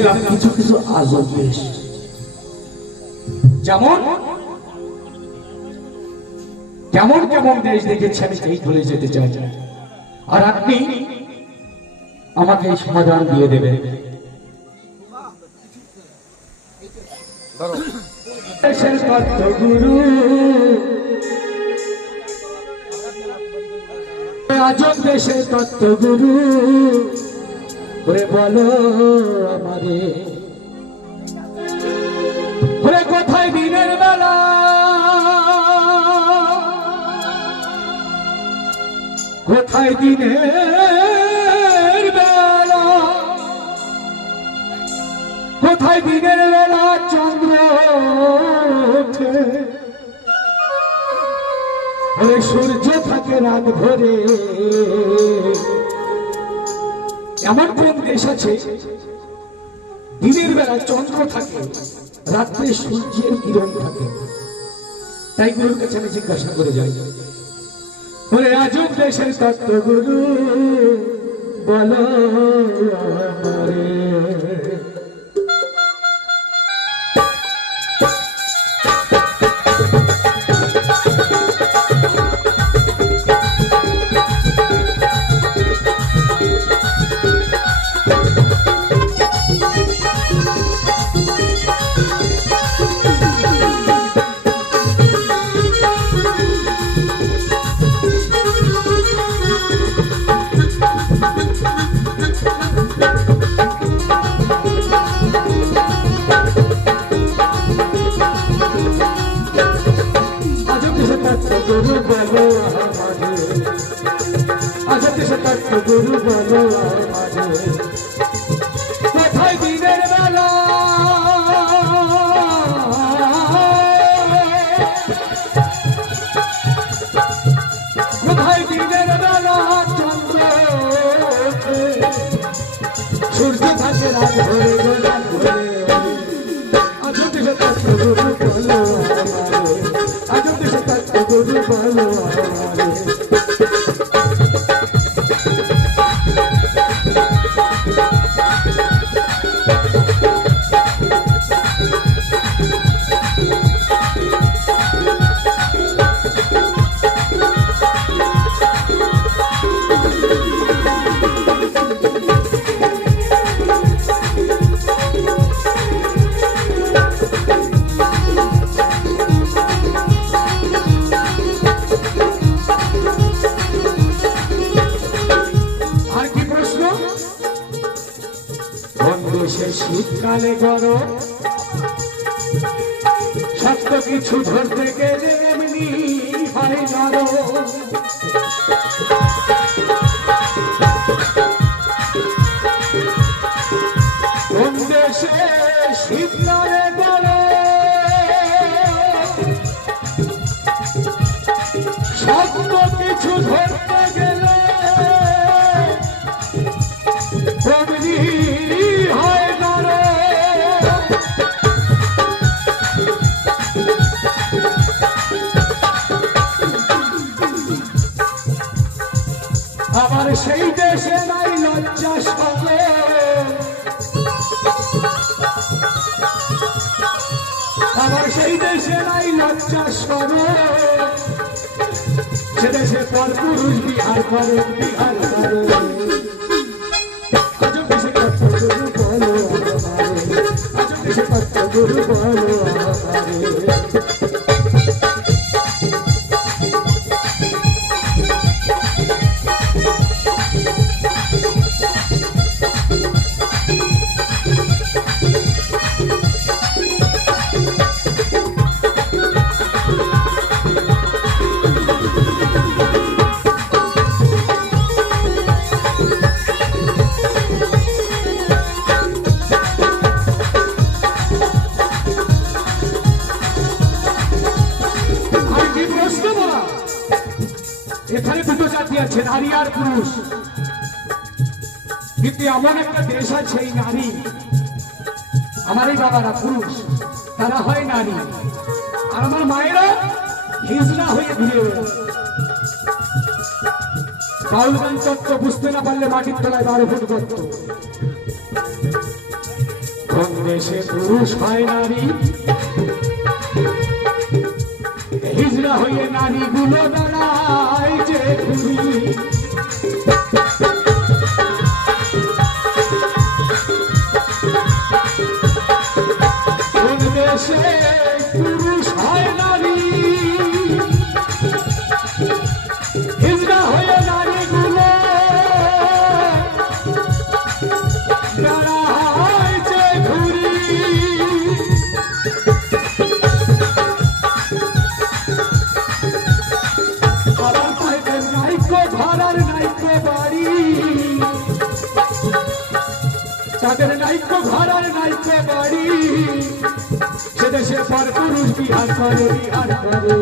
পেলাম কিছু কিছু আজব দেশ, যেমন কেমন কেমন দেশ দেখেছি আমি সেই চলে যেতে চাই, আর আপনি আমাকে সমাধান দিয়ে দেবেন। দেশের তত্ত্বগুরু আজব দেশের তত্ত্বগুরু করে বলো আমারে, ওরে কোথায় দিনের বেলা, কোথায় দিনের বেলা, কোথায় দিনের বেলা চন্দ্র ওঠে, ওরে সূর্য থাকে রাত ভরে। এমন কোন দেশ আছে দিনের বেলা চন্দ্র থাকে, রাত্রে সূর্যের কিরণ থাকে? তাই গুরুর কাছে আমি জিজ্ঞাসা করে যাই, ওরে আজব দেশের তত্ত্বগুরু বলো আমারে। গুরু বলো আমারে, আজব দেশের তত্ত্বগুরু বলো আমারে, কোথায় দিনের বেলা, কোথায় দিনের বেলা চন্দ্র ওঠে, সূর্য থাকে রাত ভরে রাত ভরে। আজব দেশের তত্ত্বগুরু বলো আমারে, আজব দেশের তত্ত্বগুরু বলো আমারে। শীতকালে গরম, শক্ত কিছু ধরতে গেলে এমনি হয় নরম, কোন দেশে শীতকালে গরম, শক্ত কিছু ধরতে গেলে এমনি হয়। আবার সেই দেশে নাই লজ্জা শরম, আবার সেই দেশে নাই লজ্জা শরম, সে দেশে পরপুরুষ বিহার করে, বিহার করে। আজব দেশের তত্ত্বগুরু বলো আমারে, আজব দেশের তত্ত্বগুরু বলো আমারে। এখানে দুটো জাতি আছে, নারী আর পুরুষ, কিন্তু এমন একটা দেশ আছে এই নারী, আমারই বাবারা পুরুষ, তারা হয় নারী, আর আমার মায়েরা হিজড়া হয়ে ঘুরে বেড়ায়। বাউলগান তত্ত্ব বুঝতে না পারলে মাটির তলায় 12 ফুট গর্ত। কোন দেশে পুরুষ হয় নারী হিজড়া হয়ে নারীগুলো দাঁড়ায় যে ঘুরি কোন দেশে পুরুষ হয় নারী হিজড়া হয়ে নারীগুলো দাঁড়ায় যে ঘুরি আবার পাইবেন নাইকো ভাড়ার নাইকো বাড়ি তাদের নাইকো ভাড়ার নাইকো বাড়ি সে দেশে পর পুরুষ বিহার করে বিহার করে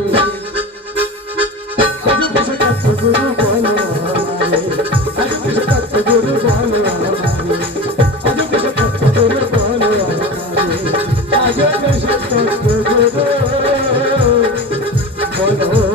আজ দেশে কত গুরু বলো আমারে আজ দেশে কত গুরু বলো আমারে আজ দেশে কত গুরু বলো আমারে আজ দেশে কত গুরু বলো